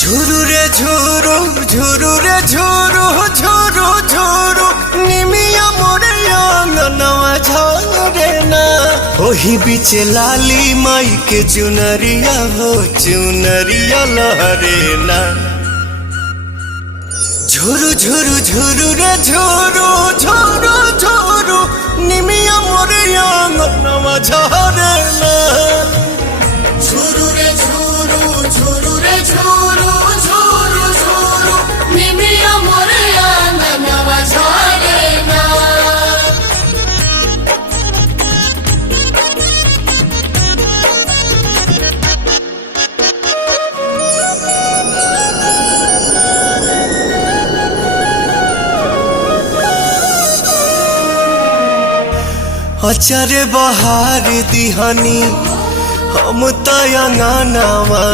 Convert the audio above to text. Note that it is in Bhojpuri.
झुरु रे झुरु झुरु रे झुरु झुरु झुरु निमिया मोरे आंगनवा झरे ना। ओही बीच लाली माई के चुनरिया हो चुनरिया लहरे ना। झुरु झुरु झुरु रे झुरु झुरु झुरु निमिया मोरे आंगनवा झरे ना। झुरु रे झुरु झुरु रे झुरु झुरु झुरु निमिया मोरे आंगनवा झरे ना। अचारे बहार दिहनी हम तयंगनवा